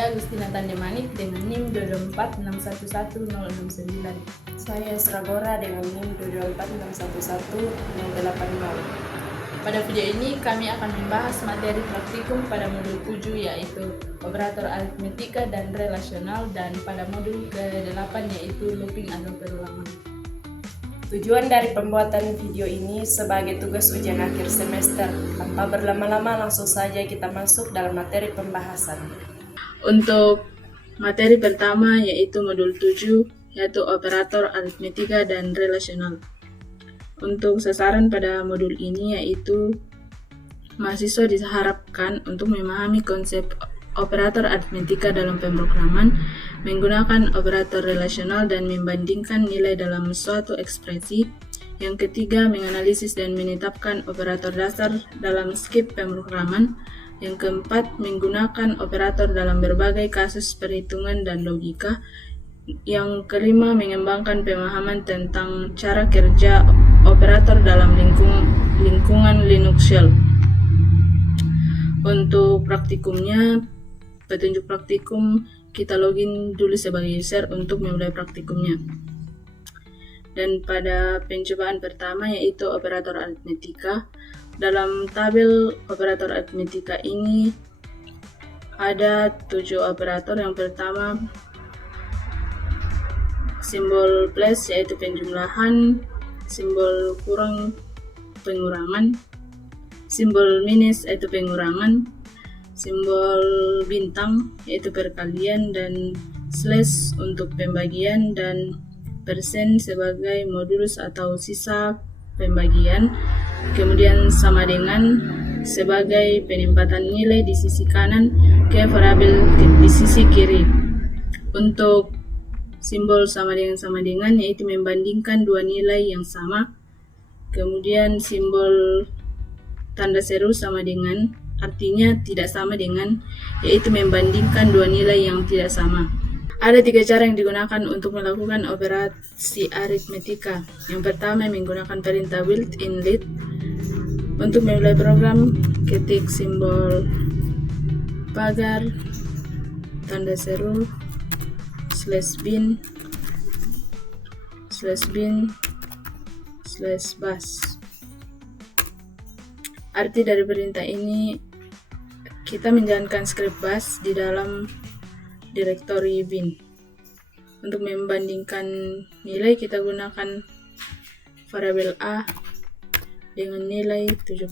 Saya Agustina Tandemanik dengan NIM 224611069. Saya Sragora dengan NIM 224611080. Pada video ini kami akan membahas materi praktikum pada modul 7 yaitu operator aritmetika dan relasional, dan pada modul ke-8 yaitu looping atau perulangan. Tujuan dari pembuatan video ini sebagai tugas ujian akhir semester. Tanpa berlama-lama langsung saja kita masuk dalam materi pembahasan. Untuk materi pertama yaitu modul 7 yaitu operator aritmetika dan relasional. Untuk sasaran pada modul ini yaitu mahasiswa diharapkan untuk memahami konsep operator aritmetika dalam pemrograman, menggunakan operator relasional dan membandingkan nilai dalam suatu ekspresi. Yang ketiga, menganalisis dan menetapkan operator dasar dalam skip pemrograman. Yang keempat, menggunakan operator dalam berbagai kasus perhitungan dan logika. Yang kelima, mengembangkan pemahaman tentang cara kerja operator dalam lingkungan Linux Shell. Untuk praktikumnya, petunjuk praktikum, kita login dulu sebagai user untuk memulai praktikumnya. Dan pada pencobaan pertama yaitu operator aritmetika. Dalam tabel operator aritmetika ini ada 7 operator. Yang pertama, simbol plus yaitu penjumlahan, simbol kurang pengurangan, simbol minus yaitu pengurangan, simbol bintang yaitu perkalian, dan slash untuk pembagian, dan persen sebagai modulus atau sisa pembagian. Kemudian sama dengan sebagai penempatan nilai di sisi kanan ke variabel di sisi kiri. Untuk simbol sama dengan yaitu membandingkan dua nilai yang sama. Kemudian simbol tanda seru sama dengan artinya tidak sama dengan, yaitu membandingkan dua nilai yang tidak sama. Ada 3 cara yang digunakan untuk melakukan operasi aritmetika. Yang pertama, menggunakan perintah built-in lit. Untuk memulai program, ketik simbol pagar, tanda seru, /bin, /bus. Arti dari perintah ini, kita menjalankan script bash di dalam direktori bin. Untuk membandingkan nilai, kita gunakan variabel A dengan nilai 17,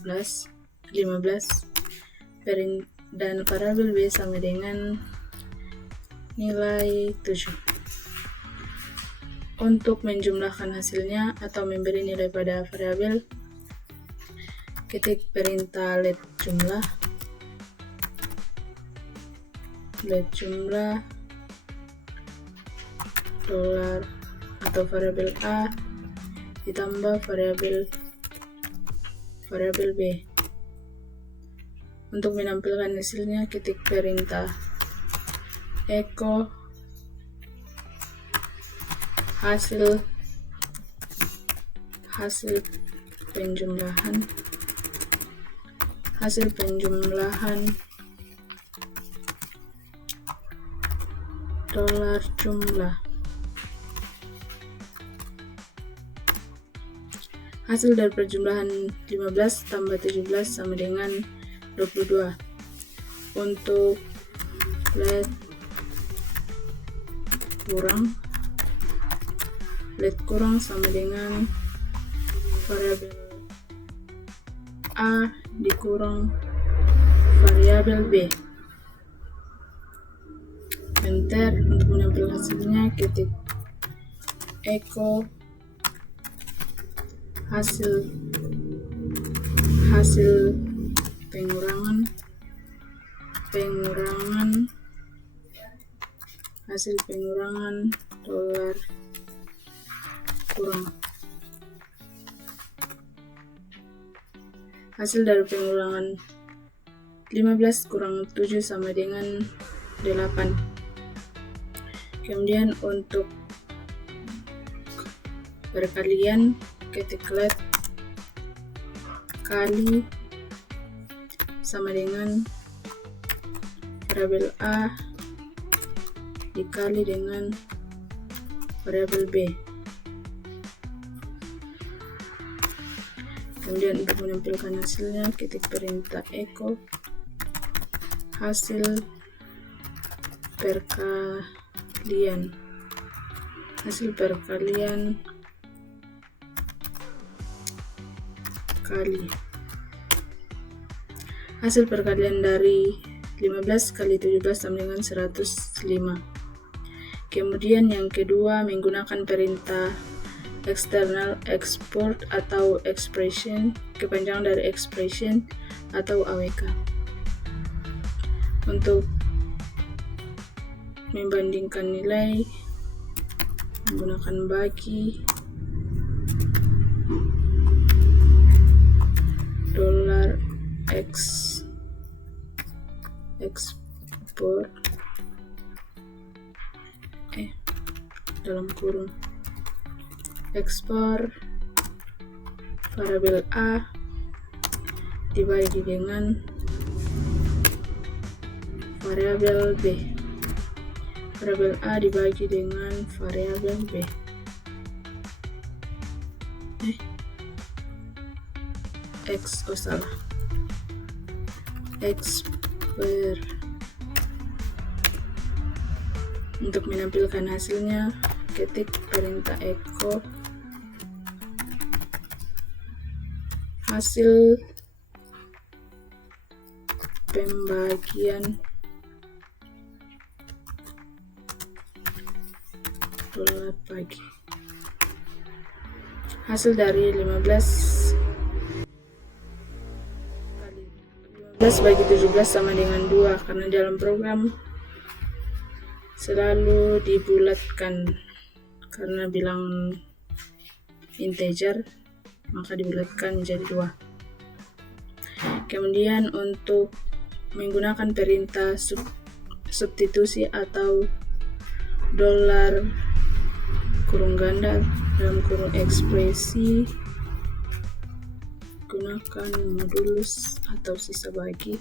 15, dan variabel B sama dengan nilai 7. Untuk menjumlahkan hasilnya atau memberi nilai pada variabel, ketik perintah let jumlah dolar atau variabel A ditambah variabel B. Untuk menampilkan hasilnya, ketik perintah echo hasil penjumlahan dolar jumlah. Hasil dari perjumlahan 15 tambah 17 sama dengan 22. Untuk let kurang sama dengan variabel A dikurang variabel B. Enter. Untuk menampilkan hasilnya, ketik echo hasil pengurangan dolar kurang. Hasil dari pengurangan 15 kurang 7 sama dengan 8. Kemudian untuk perkalian, ketik let kali sama dengan variabel A dikali dengan variabel B. Kemudian untuk menampilkan hasilnya, ketik perintah echo hasil perkalian. Hasil perkalian kali. Hasil perkalian dari 15 kali 17 sama dengan 105. Kemudian yang kedua menggunakan perintah external export atau expression, kepanjangan dari expression atau AWK. Untuk membandingkan nilai menggunakan bagi $export dalam kurung ekspor variabel A dibagi dengan variabel B. Variabel A dibagi dengan variabel B. Expert. Untuk menampilkan hasilnya, ketik perintah echo hasil pembagian $bagi. Hasil dari 15 bagi 17 sama dengan 2, karena dalam program selalu dibulatkan karena bilangan integer, maka dibulatkan menjadi 2. Kemudian untuk menggunakan perintah substitusi atau dolar kurung ganda dalam kurung ekspresi, gunakan modulus atau sisa bagi.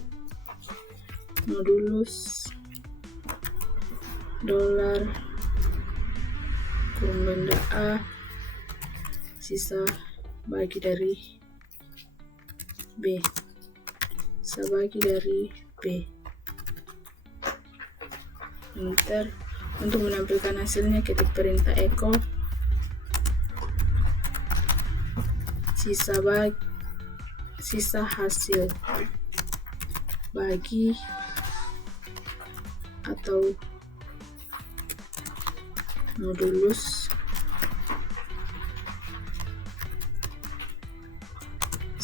Modulus dolar kurung ganda A sisa bagi dari B, sisa bagi dari B. Enter. Untuk menampilkan hasilnya, ketik perintah echo sisa hasil bagi atau modulus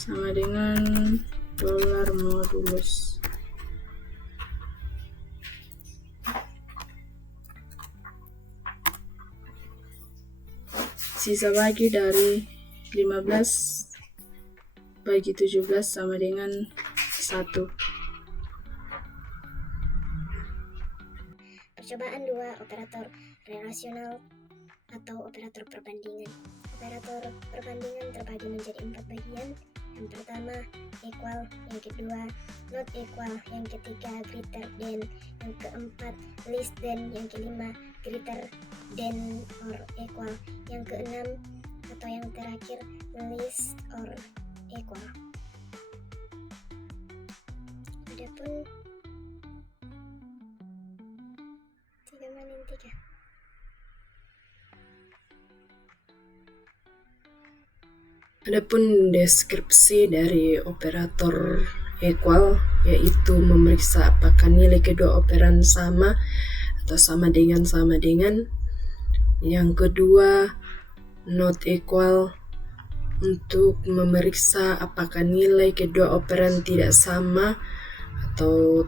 sama dengan dolar modulus. Sisa bagi dari 15 bagi 17 sama dengan 1. Percobaan 2, operator relasional atau operator perbandingan. Operator perbandingan terbagi menjadi 4 bagian. Yang pertama, equal. Yang kedua, not equal. Yang ketiga, greater than. Yang keempat, less than. Yang kelima, greater than or equal. Yang keenam atau yang terakhir, less or equal. Adapun 3 Adapun deskripsi dari operator equal, yaitu memeriksa apakah nilai kedua operan sama atau sama dengan. Yang kedua, not equal, untuk memeriksa apakah nilai kedua operan tidak sama atau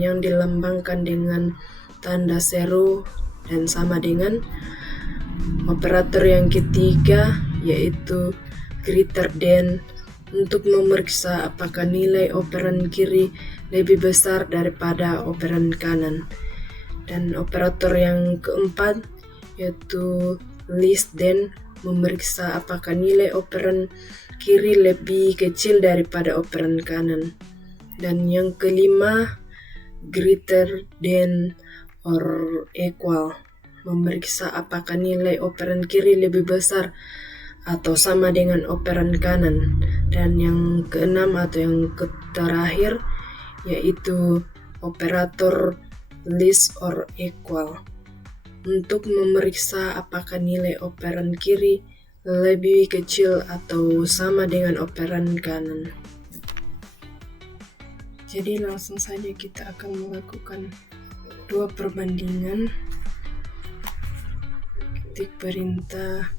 yang dilambangkan dengan tanda seru dan sama dengan. Operator yang ketiga yaitu greater than, untuk memeriksa apakah nilai operan kiri lebih besar daripada operan kanan. Dan operator yang keempat yaitu less than, memeriksa apakah nilai operan kiri lebih kecil daripada operan kanan. Dan yang kelima, greater than, or equal, memeriksa apakah nilai operan kiri lebih besar atau sama dengan operan kanan. Dan yang keenam atau yang terakhir yaitu operator less or equal, untuk memeriksa apakah nilai operan kiri lebih kecil atau sama dengan operan kanan. Jadi langsung saja kita akan melakukan dua perbandingan. Ketik perintah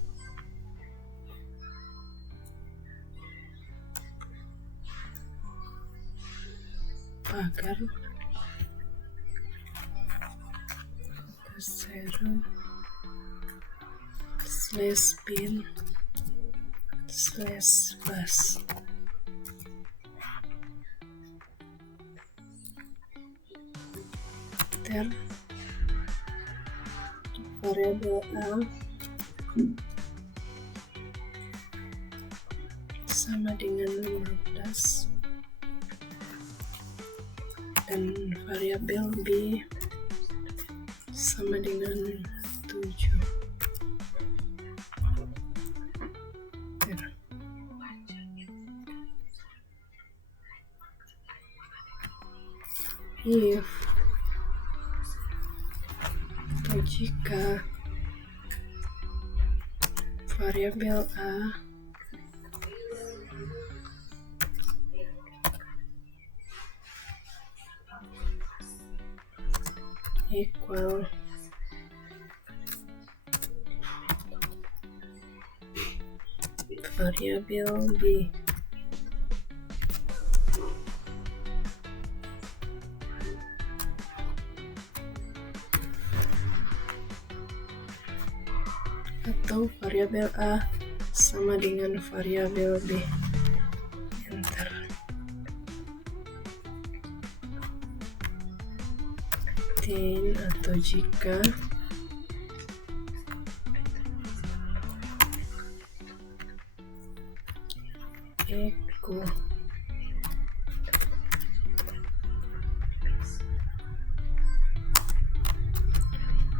pagar /bin/bus. Variabel A sama dengan 15 dan variabel B sama dengan 7. If atau jika variabel A equal variabel B atau variabel A sama dengan variabel B. Enter. Dan atau jika echo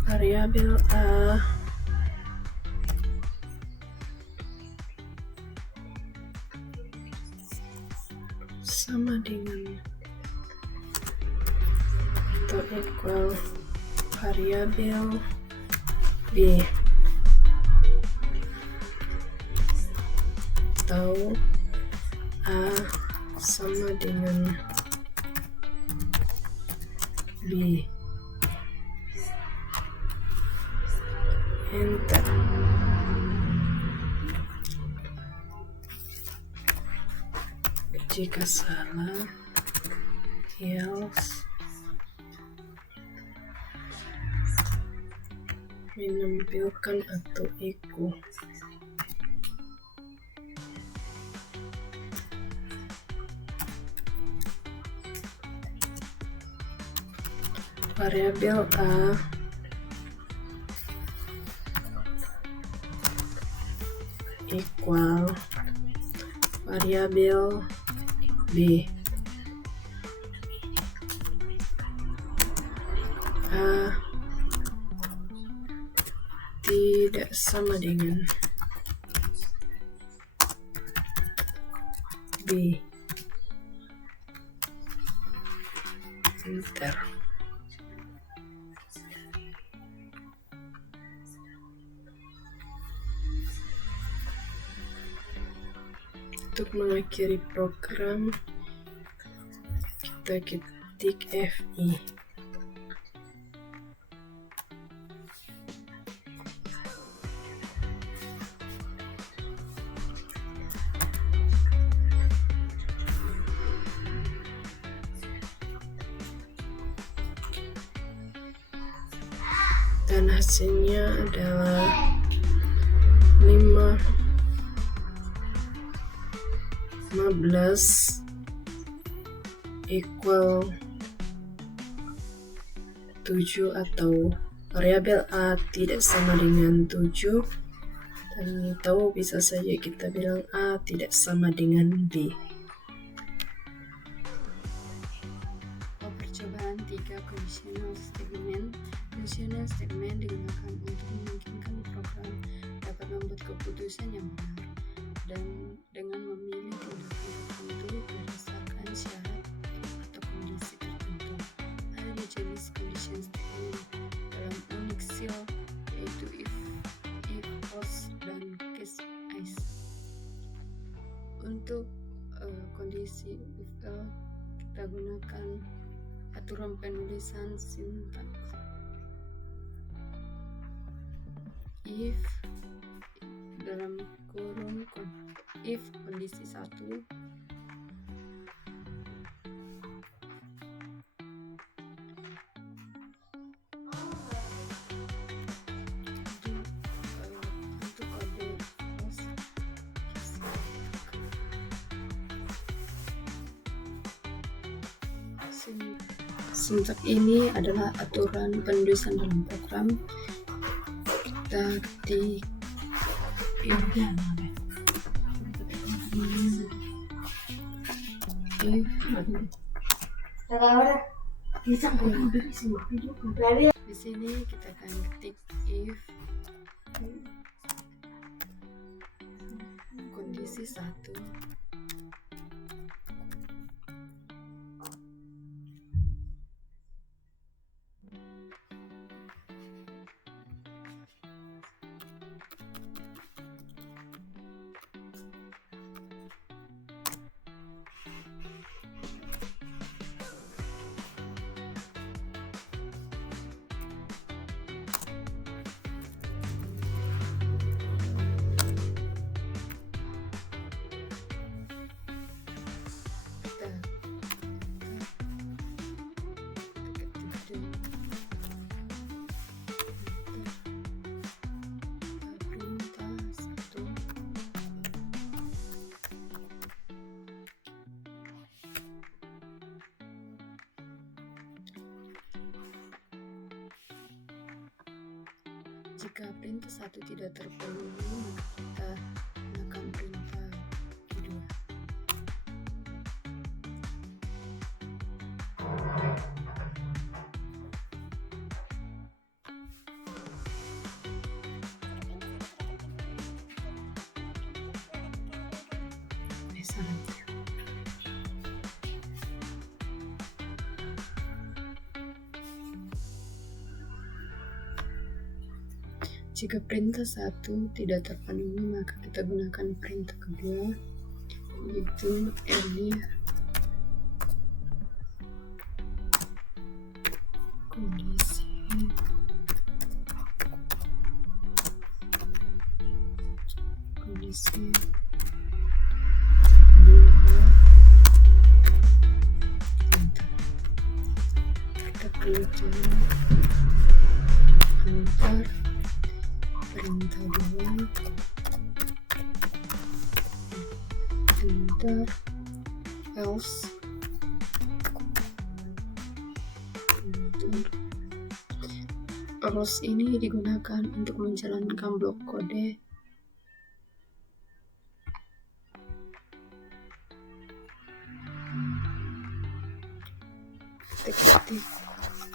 variabel A sama dengan atau equal variabel B atau A sama dengan B. Enter. Jika salah, else menampilkan atau echo variabel A equal variabel B. A tidak sama dengan B. Enter. Untuk mengakhiri program, kita ketik FI. Dan hasilnya adalah 15 equal 7 atau variabel A tidak sama dengan 7, dan tahu bisa saja kita bilang A tidak sama dengan B. Percobaan 3 conditional statement. Conditional statement digunakan untuk memungkinkan program dapat membuat keputusan yang benar dan dengan memilih tindakan tertentu berdasarkan syarat atau kondisi tertentu. Ada jenis condition statement dalam Unix Shell, yaitu if, else, dan case else. Untuk kondisi if else, kita gunakan aturan penulisan sintaks. If dalam kurung if kondisi 1 untuk kode else Sintak ini adalah aturan penulisan dalam program. Kita ketik di sini kita akan ketik if kondisi 1 Jika perintah 1 tidak terpenuhi, maka kita gunakan perintah kedua. Jika perintah 1 tidak terpenuhi, maka kita gunakan perintah kedua, yaitu earlier. Kondisi 2 kita klik antar perintah 2 enter else else ini digunakan untuk menjalankan blok kode ketik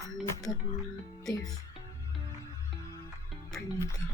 alternatif perintah.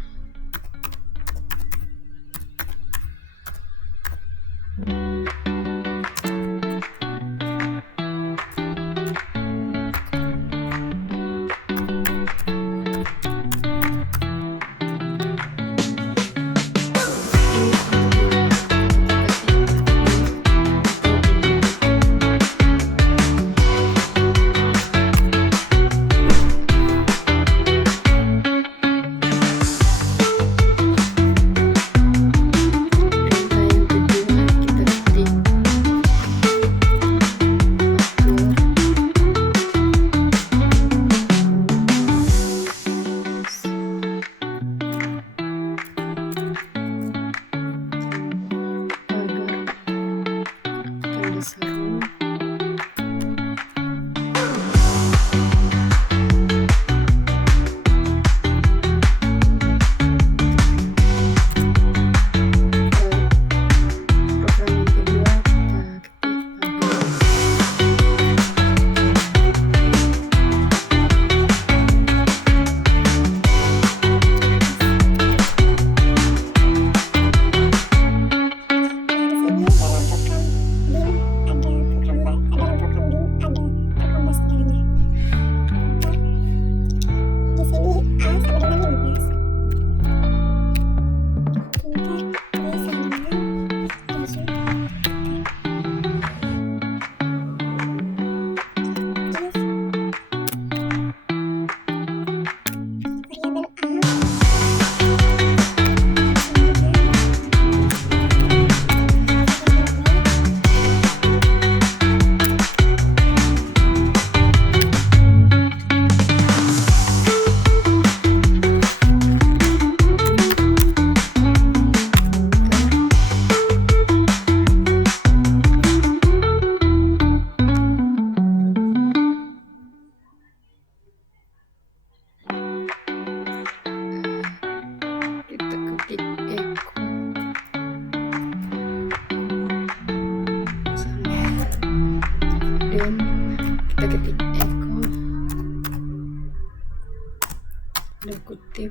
tanda kutip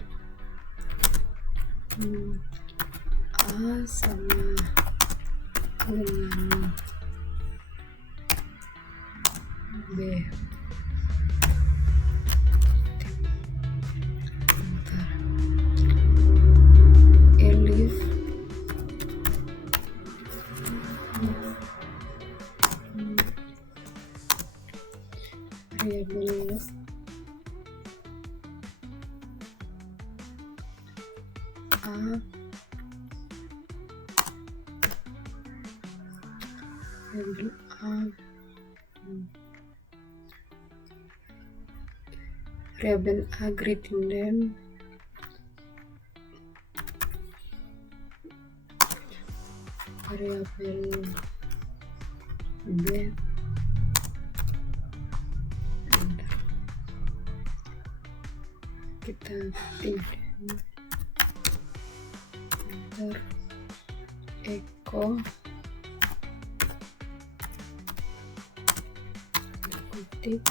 A sama dengan B. Bentar. Elif variabel A variabel A variabel A greater than variabel B. Kita ketik enter echo kutip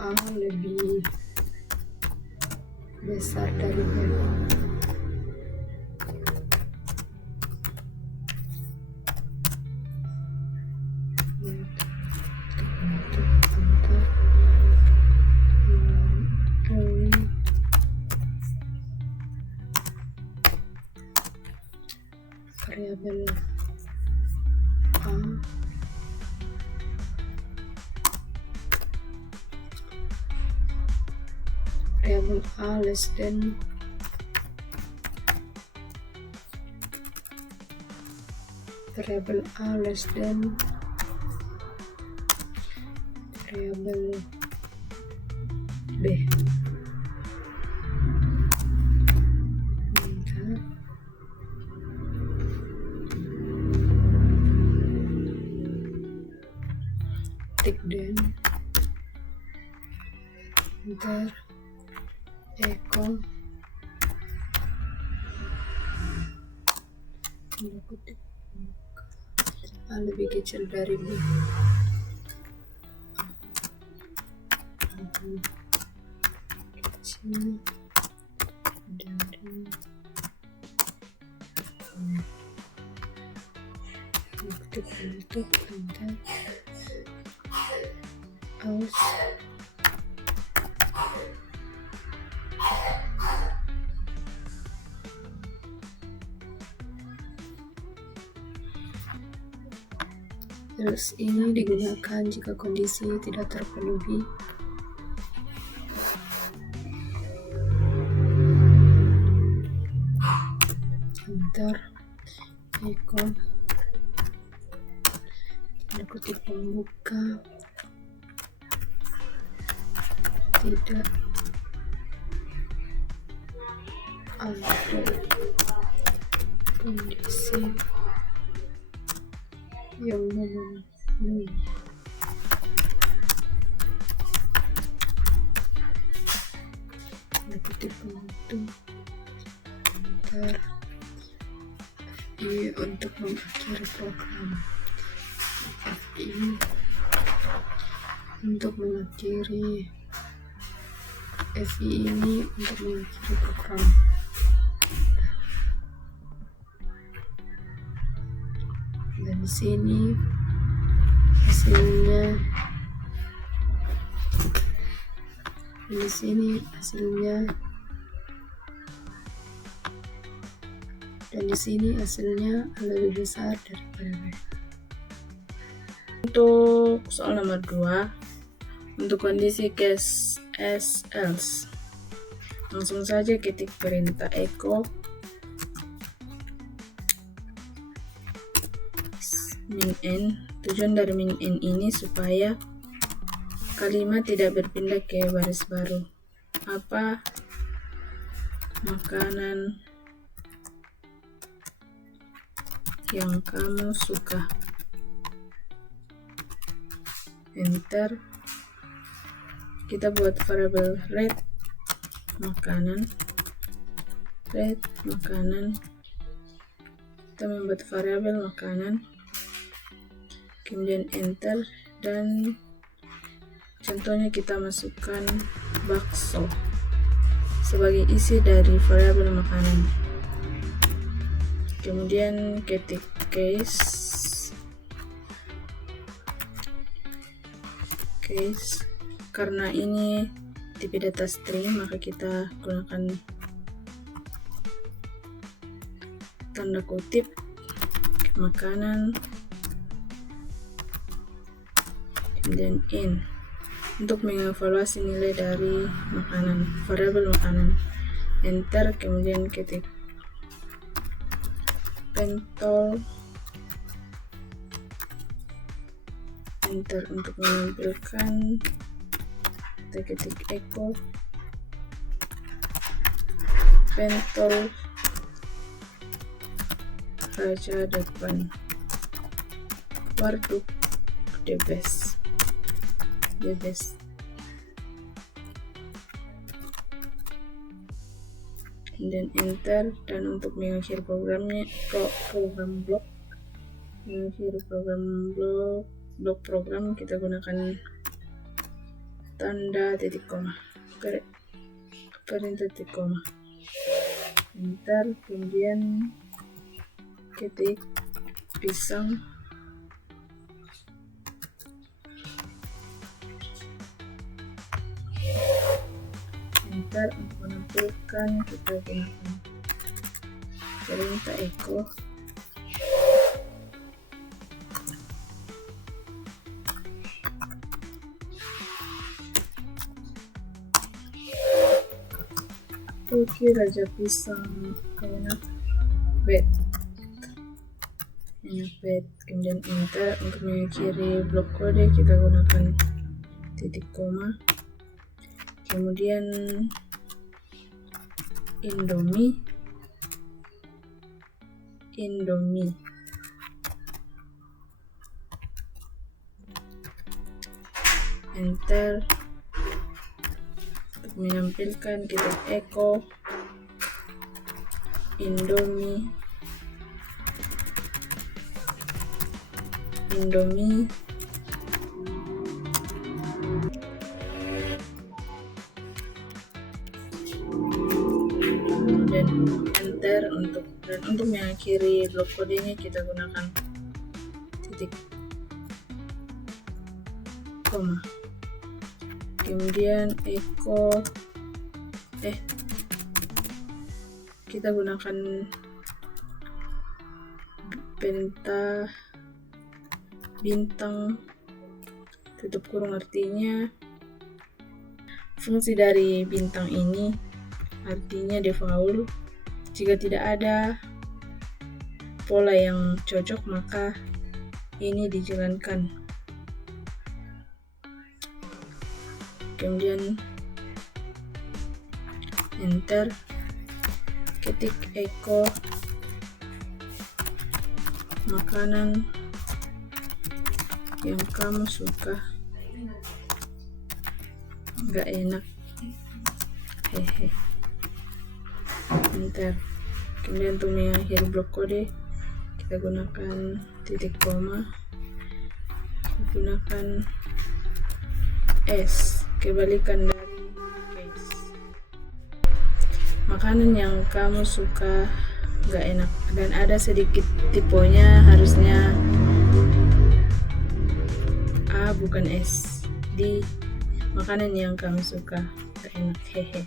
A lebih besar dari B. Variabel A variabel A less than variabel A less than variabel B. Ketik dan enter echo tanda kutip A lebih kecil dari B. Kecil dari kutip untuk enter aus else ini digunakan jika kondisi tidak terpenuhi. Enter echo tanda kutip pembuka tidak ada kondisi yang memenuhi. Tanda kutip penutup enter FI untuk mengakhiri program. FI untuk mengakhiri FI ini untuk mengakhiri program. Dan di sini hasilnya, di sini hasilnya, dan di sini hasilnya lebih besar daripada B. Untuk soal nomor 2, untuk kondisi case else, langsung saja ketik perintah echo min n. Tujuan dari min n ini supaya kalimat tidak berpindah ke baris baru. Apa makanan yang kamu suka? Enter. Kita buat variabel red makanan. Kita membuat variabel makanan, kemudian enter, dan Contohnya kita masukkan bakso sebagai isi dari variabel makanan. Kemudian ketik case karena ini tipe data string, maka kita gunakan tanda kutip makanan, kemudian in untuk mengevaluasi nilai dari makanan, variabel makanan. Enter, kemudian ketik pentol, enter untuk menampilkan, kita ketik echo pentol raja depan warteg the best. Dan enter. Dan untuk mengakhiri mengakhiri blok program kita gunakan tanda titik koma, perintah titik koma, enter, kemudian ketik pisang, enter. Untuk menampilkan kita gunakan perintah echo Oke, raja pisang enak bed, kemudian enter. Untuk mengakhiri blok kode kita gunakan titik koma, kemudian Indomie, enter. Untuk menampilkan kita echo Indomie, dan enter. Untuk mengakhiri blok kodenya kita gunakan titik koma, kemudian echo kita gunakan perintah bintang tutup kurung, artinya fungsi dari bintang ini artinya default. Jika tidak ada pola yang cocok maka ini dijalankan. Kemudian enter, ketik echo makanan yang kamu suka, nggak enak, hehe, enter. Kemudian untuk mengakhiri blok kode kita gunakan titik koma, gunakan S, kebalikan dari case. Makanan yang kamu suka nggak enak, dan ada sedikit tipenya, harusnya A bukan S, di makanan yang kamu suka nggak enak, hehe.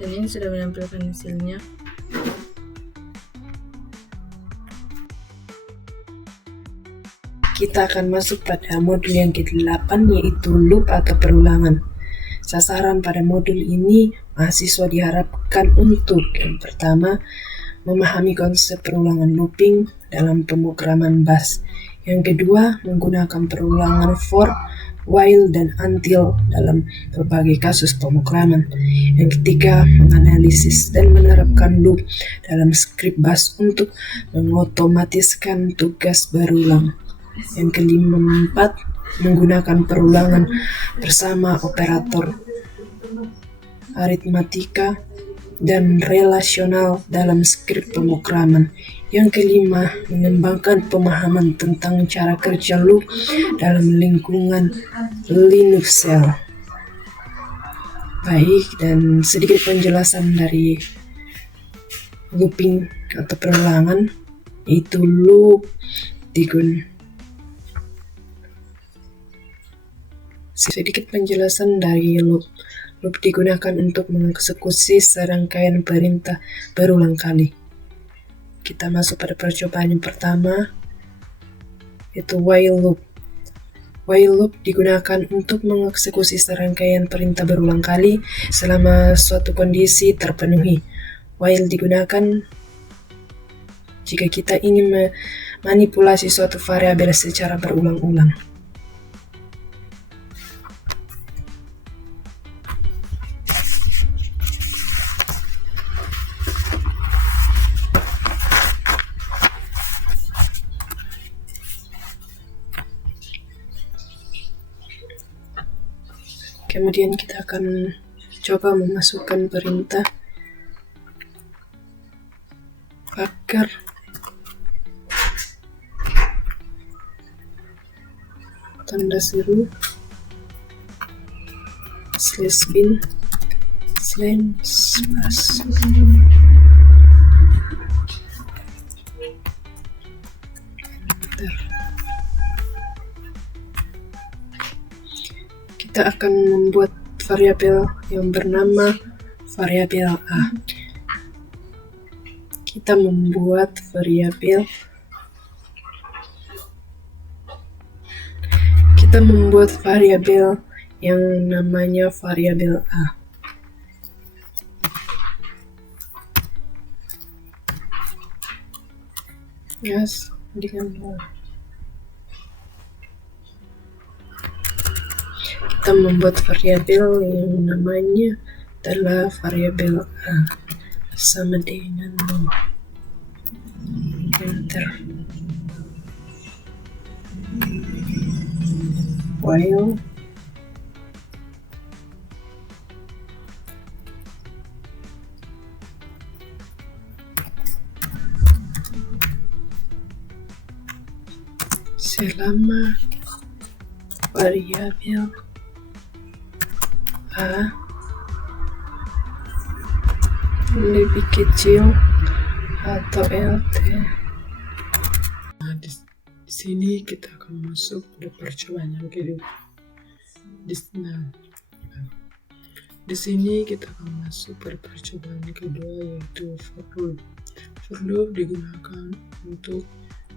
Dan ini sudah menampilkan hasilnya. Kita akan masuk pada modul yang ke-8, yaitu loop atau perulangan. Sasaran pada modul ini, mahasiswa diharapkan untuk yang pertama, memahami konsep perulangan looping dalam pemrograman BAS. Yang kedua, menggunakan perulangan for, while, dan until dalam berbagai kasus pemrograman. Yang ketiga, menganalisis dan menerapkan loop dalam skrip BAS untuk mengotomatiskan tugas berulang. Yang keempat, menggunakan perulangan bersama operator aritmatika dan relasional dalam skrip pemrograman. Yang kelima, mengembangkan pemahaman tentang cara kerja loop dalam lingkungan Linux Shell. Baik, dan sedikit penjelasan dari looping atau perulangan, yaitu loop sedikit penjelasan dari loop. Loop digunakan untuk mengeksekusi serangkaian perintah berulang kali. Kita masuk pada percobaan yang pertama, yaitu while loop. While loop digunakan untuk mengeksekusi serangkaian perintah berulang kali selama suatu kondisi terpenuhi. While digunakan jika kita ingin memanipulasi suatu variabel secara berulang-ulang. Kemudian kita akan coba memasukkan perintah packer /bin /pass. Kita akan membuat variabel yang bernama variabel A. Kita membuat variabel yang namanya variabel A. Yes, dengan kita membuat variabel yang namanya adalah variabel A sama dengan enter. While selama variabel A lebih kecil atau LT. Nah, di sini kita akan masuk pada percobaan yang kedua. Di sini kita akan masuk pada percobaan yang kedua, yaitu for loop. For loop digunakan untuk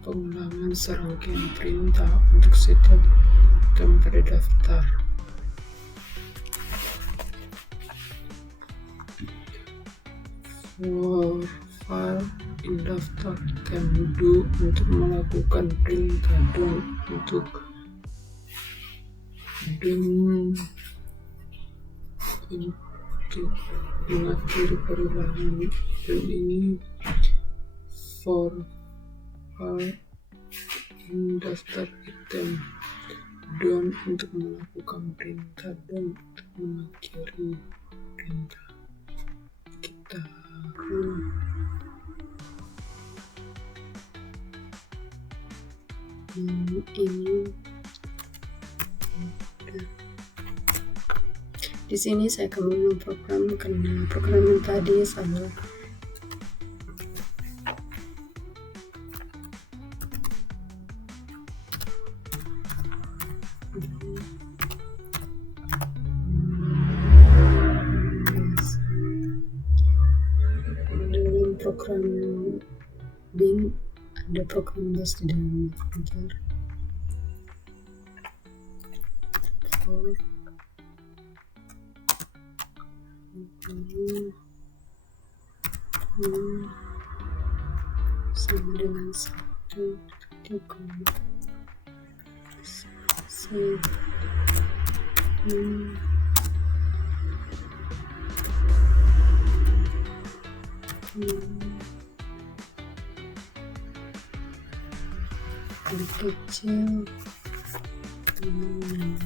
pengulangan serangkaian perintah untuk setiap item pada daftar. For file in daftar item do untuk melakukan perintah don untuk mengakhiri perubahan, dan ini for file in daftar item don untuk melakukan perintah don untuk mengakhiri perintah. Kita ini di sini saya akan memprogram karena program yang tadi salah. Dalam program bin ada program bash di dalam komputer. Sama dengan 1 kecil sama dengan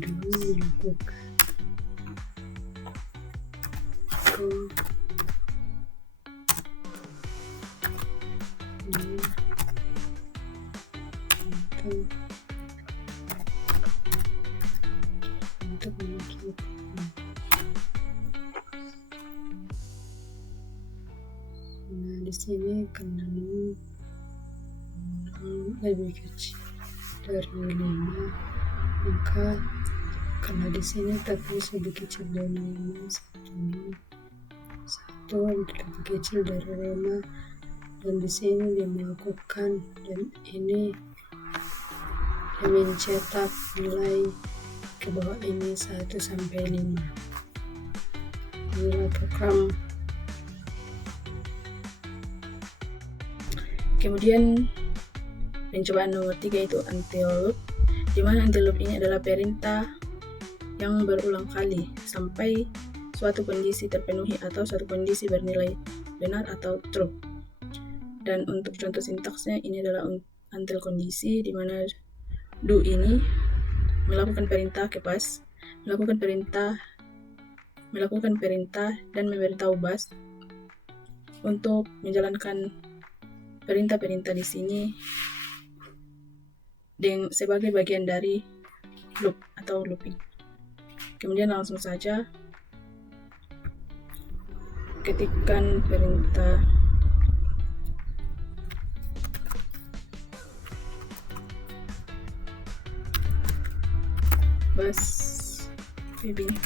dulu melakukan untuk melakukan. Nah, di sini karena lebih kecil dari 5, maka karena di sini tertulis lebih kecil dari 5, satu lebih kecil dari 5, dan di sini dia melakukan, dan ini dia mencetak nilai ke bawah ini 1 sampai 5. Inilah program. Kemudian pencobaan nomor 3 itu until loop, di mana until loop ini adalah perintah yang berulang kali sampai suatu kondisi terpenuhi atau suatu kondisi bernilai benar atau true. Dan untuk contoh sintaksnya ini adalah until kondisi, di mana do ini melakukan perintah ke bus, melakukan perintah dan memberitahu bus untuk menjalankan perintah-perintah di sini sebagai bagian dari loop atau looping. Kemudian langsung saja ketikkan perintah bus bin/bus,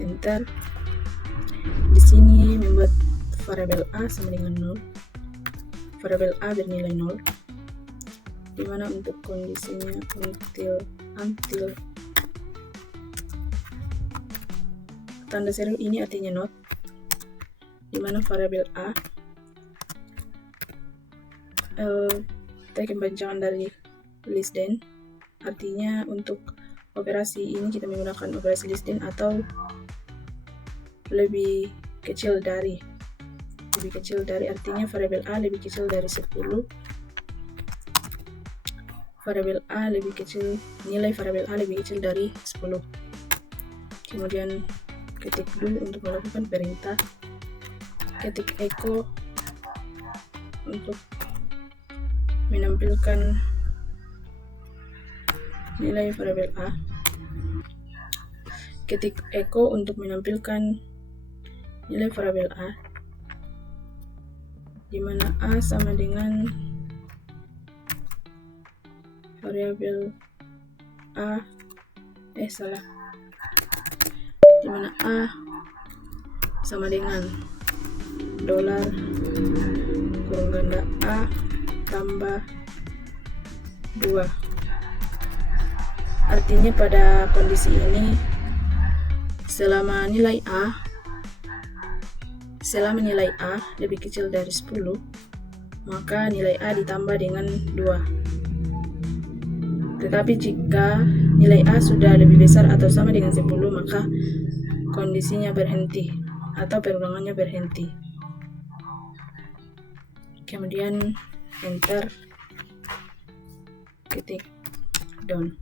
enter. Di sini membuat variabel a sama dengan 0, variabel a bernilai 0, di mana untuk kondisinya until tanda seru ini artinya not, di mana variabel a tag panjangan dari less than, artinya untuk operasi ini kita menggunakan operasi less than atau lebih kecil dari, artinya variabel a lebih kecil dari 10, nilai variabel a lebih kecil dari 10. Kemudian ketik do untuk melakukan perintah, ketik echo untuk menampilkan nilai variabel a, ketik echo untuk menampilkan nilai variabel a, di mana a sama dengan variabel a di mana a sama dengan dolar kurung ganda a tambah 2. Artinya pada kondisi ini selama nilai A lebih kecil dari 10, maka nilai A ditambah dengan 2. Tetapi jika nilai A sudah lebih besar atau sama dengan 10, maka kondisinya berhenti atau perulangannya berhenti. Kemudian enter, ketik down.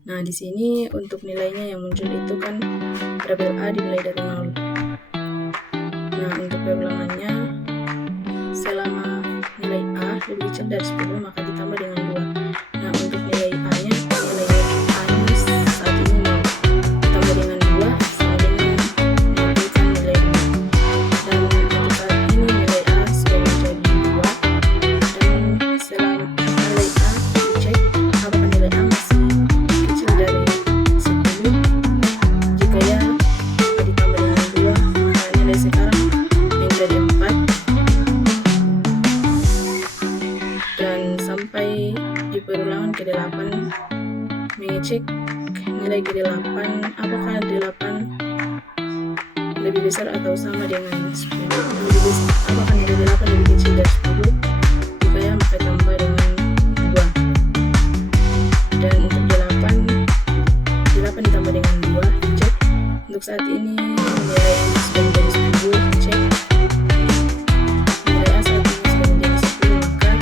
Nah, di sini untuk nilainya yang muncul itu kan variabel A dimulai dari 0. Nah, untuk perulangannya selama nilai A lebih kecil dari 10 maka ditambah dengan 2. Nah, untuk nilai A-nya saat ini 0 ditambah dengan 2 sama dengan menentukan nilai 2. Dan untuk saat ini nilai A sudah menjadi 2, dan selama nilai A dicek apakah nilai A masih dari 10. Jika ya, maka ditambah dengan 2, maka nilai sekarang menjadi 4. Dan sampai di perulangan ke-8 mengecek nilai ke-8 apakah 8 lebih besar atau sama dengan 10. Apakah nilai 8 lebih kecil dari 10? Jika ya, maka tambah dengan 2. Dan untuk 8 ditambah dengan 2, cek. Untuk saat ini nilai sudah menjadi 10, cek. Nilai A saat ini sudah menjadi 10, maka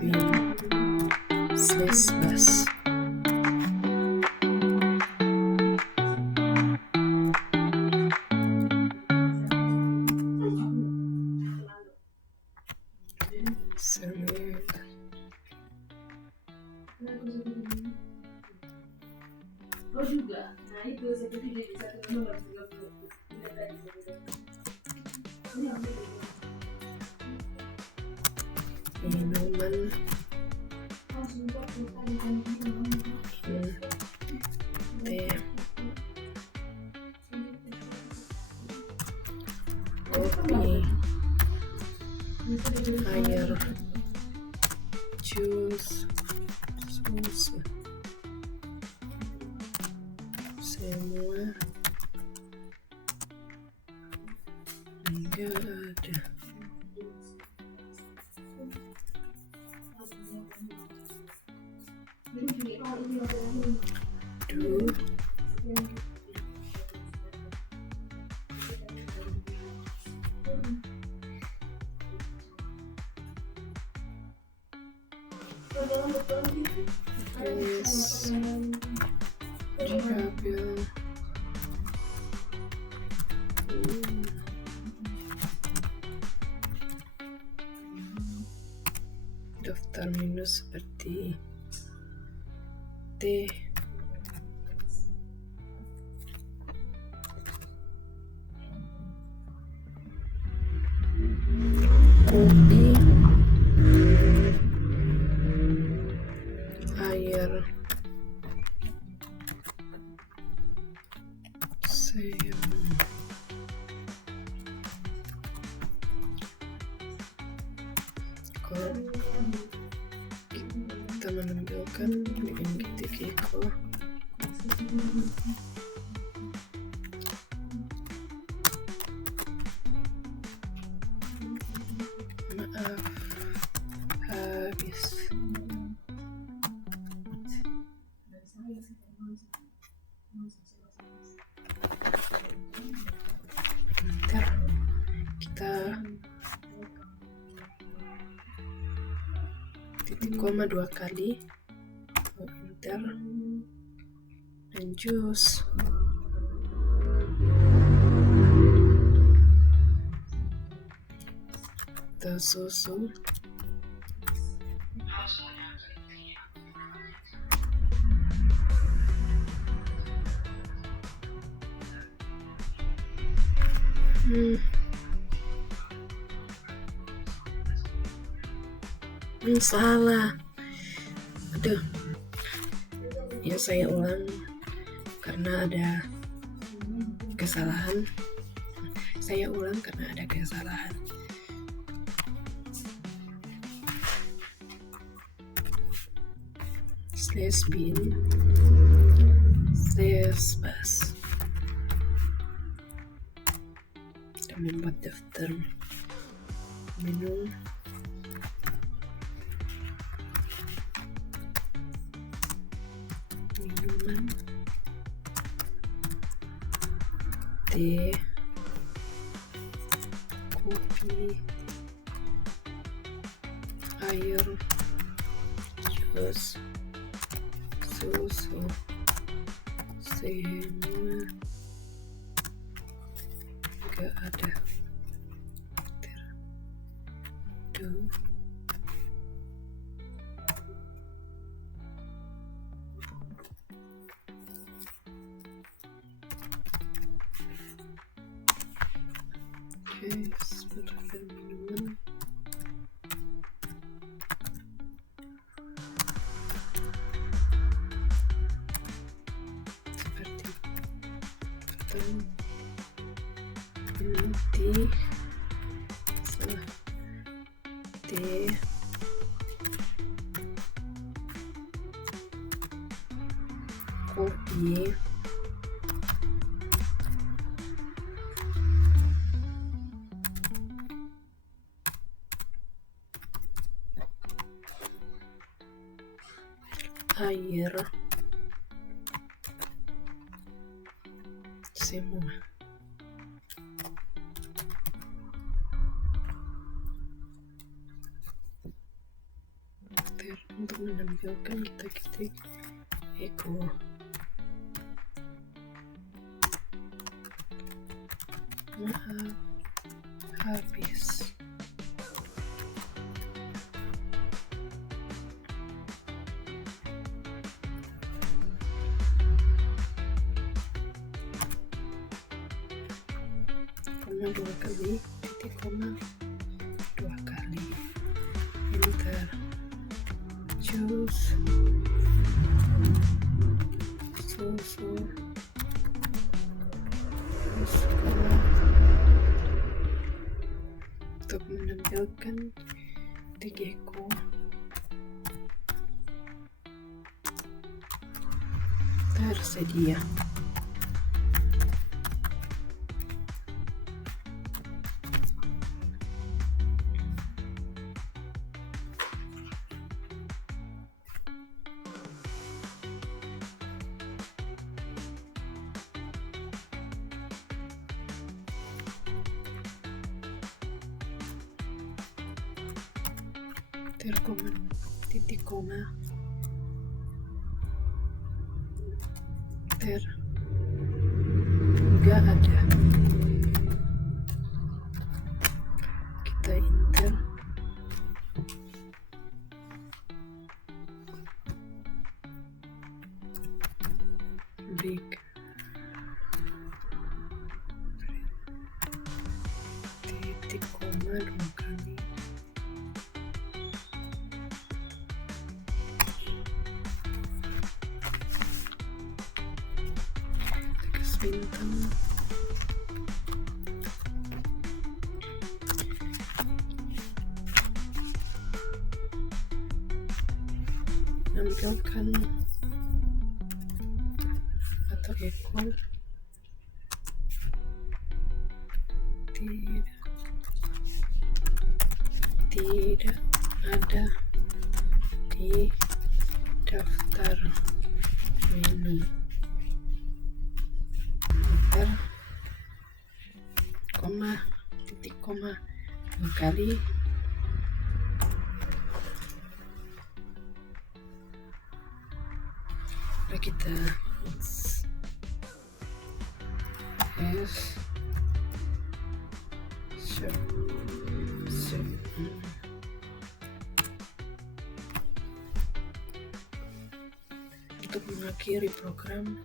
/bin/bas. Minuman, teh, kopi, air, jus, susu, semua enggak ada. Duh. Yes. Cabai. Daftar menu seperti teh, kopi, air, kalau kita menampilkan BMGTGko maaf habis. Bentar, kita titik koma 2 kali, enter, dan jus. Atau susu. Salah. Aduh. Ya saya ulang karena ada kesalahan. Saya ulang karena ada kesalahan. /bin/bas. Kita membuat daftar menu. Minuman, teh, kopi, air, jus, susu, semua gak ada. Duh. Seperti minuman, seperti teh, teh, kopi, air, semua. enter. Untuk menampilkan kita ketik echo. Maaf, habis. Koma 2 kali, titik koma 2 kali, enter. Choose susu sekolah. Untuk menampilkan tigeku tersedia. Koma, titik koma, nggak ada. Kita enter. Break. Titik koma 2 kali. Bintang. Nampilkan atau equal tidak ada di daftar menu. Koma, titik koma 2 kali. Lalu kita untuk mengakhiri program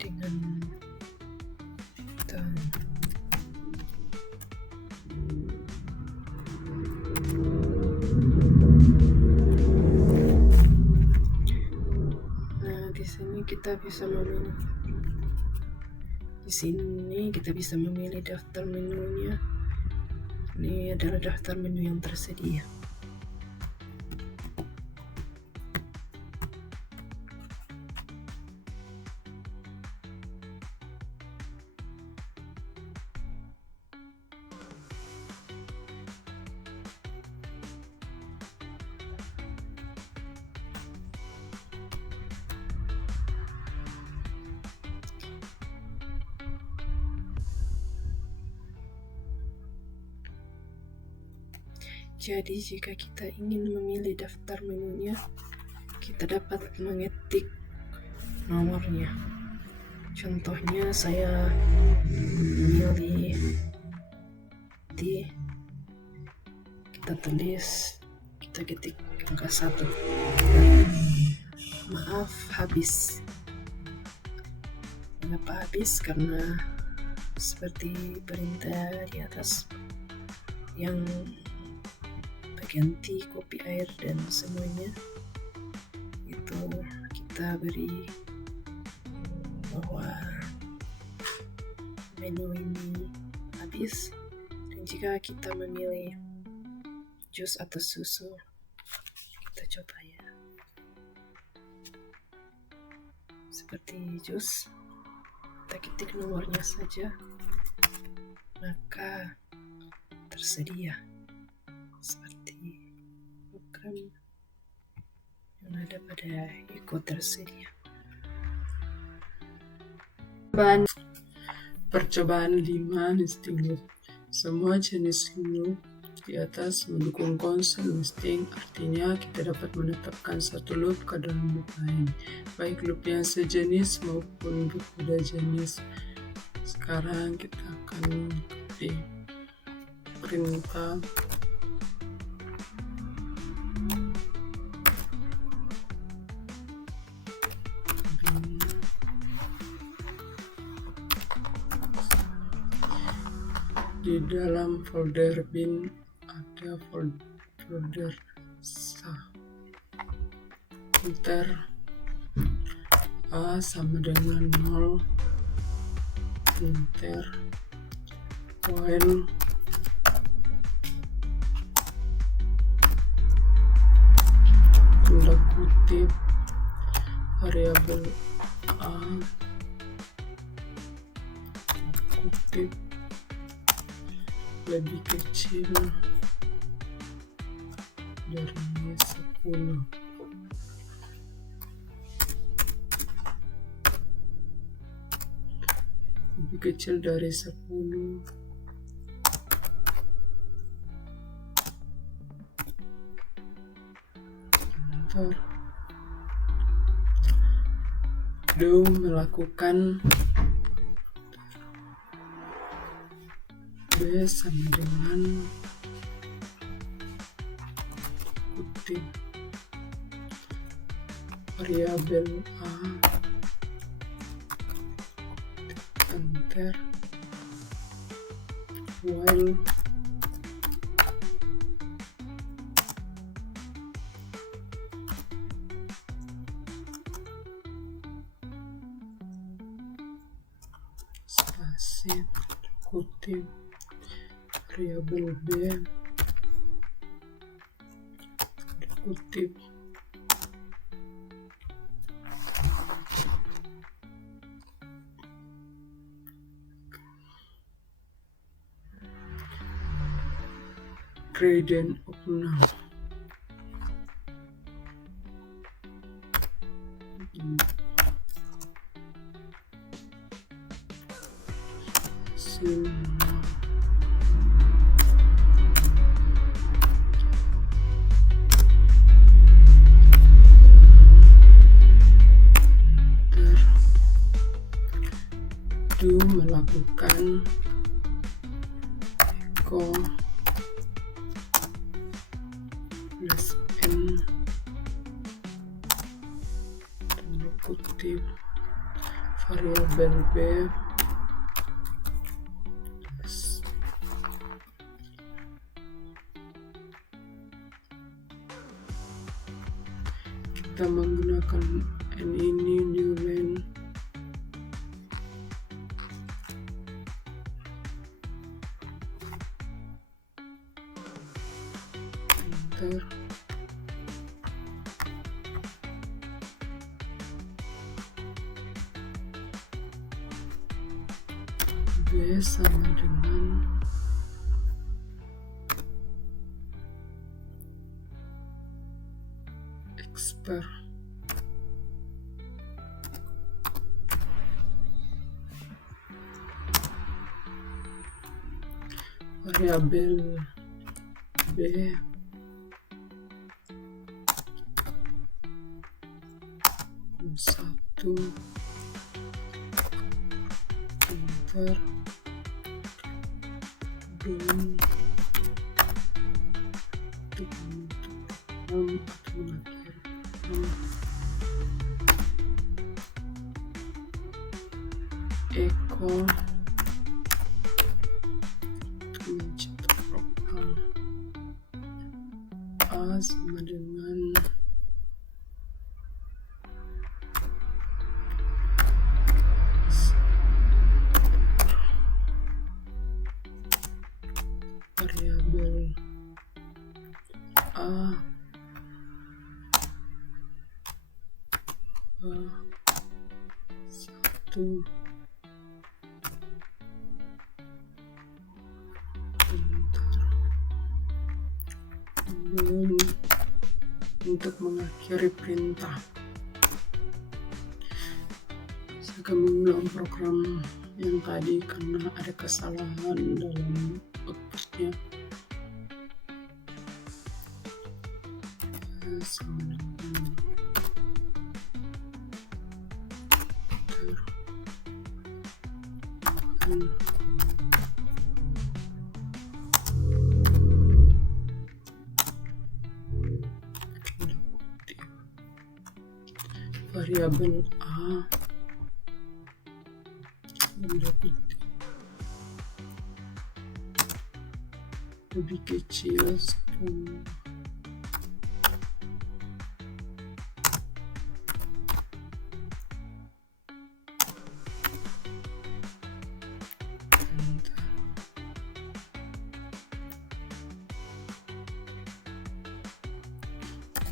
dengan kita bisa memilih. Di sini kita bisa memilih daftar menunya. Ini adalah daftar menu yang tersedia. Jadi jika kita ingin memilih daftar menunya, kita dapat mengetik nomornya. Contohnya saya memilih kita tulis, kita ketik angka 1. Maaf, habis. Mengapa habis? Karena seperti perintah di atas yang ganti kopi air dan semuanya itu kita beri bahwa menu ini habis, dan jika kita memilih jus atau susu, kita coba ya. Seperti jus, kita ketik nomornya saja, maka tersedia seperti program yang ada pada Echo tersedia. Percobaan 5 listing semua jenis menu di atas mendukung console-nesting, artinya kita dapat menetapkan satu loop ke dalam loop lain, baik loop yang sejenis maupun berbeda jenis. Sekarang kita akan copy perintah di dalam folder bin ada folder sah. Enter A sama dengan 0, enter while tanda kutip variabel A kutip lebih kecil dari 10. Lebih kecil dari 10. Enter. Do melakukan B sama dengan kutip variabel A, enter while spasi kutip variabel B kutip gradient of now. Do melakukan echo plus n tanda kutip variabel B plus kita menggunakan n ini new line enter B sama dengan expert variabel B satu enter belum untuk menutup atau mengakhiri echo mencipta program A sama dengan variabel A satu belum untuk mengakhiri perintah. Saya akan mengulang program yang tadi karena ada kesalahan dalam outputnya. sama dengan variabel A tanda kutip lebih kecil 10.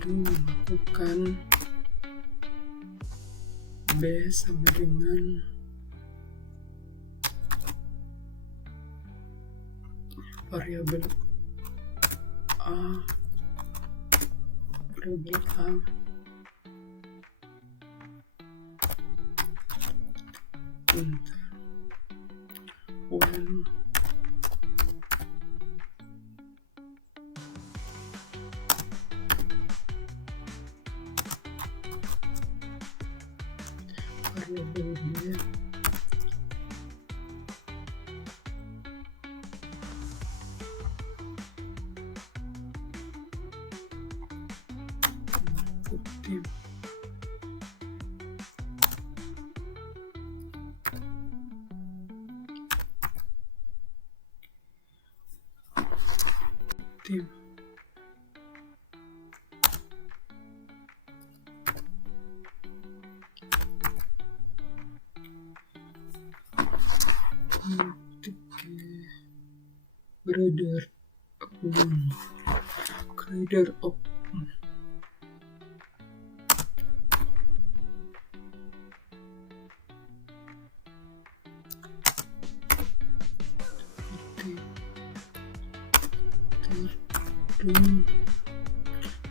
Melakukan B sama dengan variabel A when variabel B kutip grader of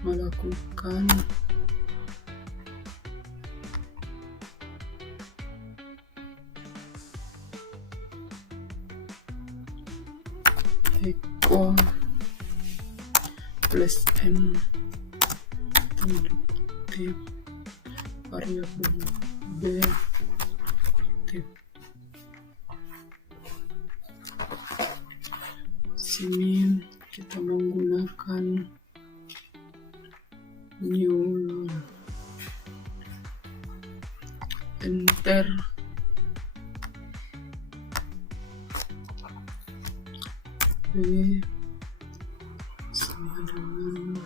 melakukan equal plus n tanda kutip variabel B kutip sini kita menggunakan new line, enter B sama dengan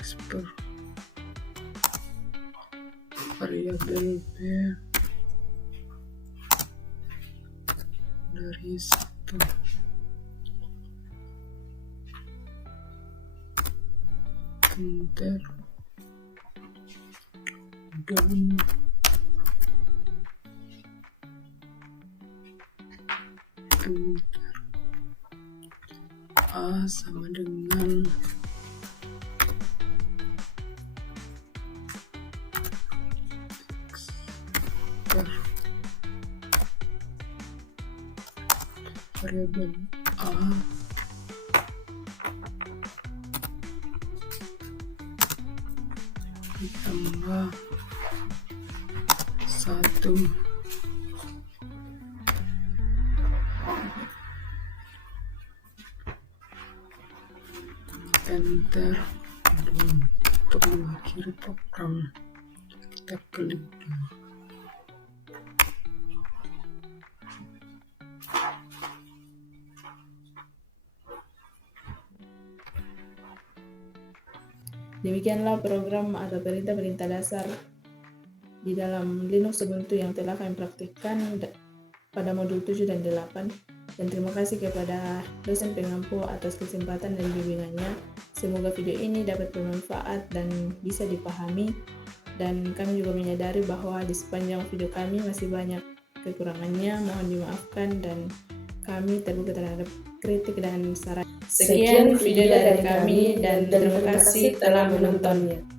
export variabel B dari 1 enter dan enter A sama dengan variabel A ditambah 1 enter dan untuk mengakhiri program kita klik dulu. Demikianlah program atau perintah-perintah dasar di dalam Linux Ubuntu yang telah kami praktikkan pada modul 7 dan 8. Dan terima kasih kepada dosen pengampu atas kesempatan dan bimbingannya. Semoga video ini dapat bermanfaat dan bisa dipahami. Dan kami juga menyadari bahwa di sepanjang video kami masih banyak kekurangannya. Mohon dimaafkan dan kami terbuka terhadap kritik dan saran. Sekian video dari kami dan terima kasih telah menontonnya.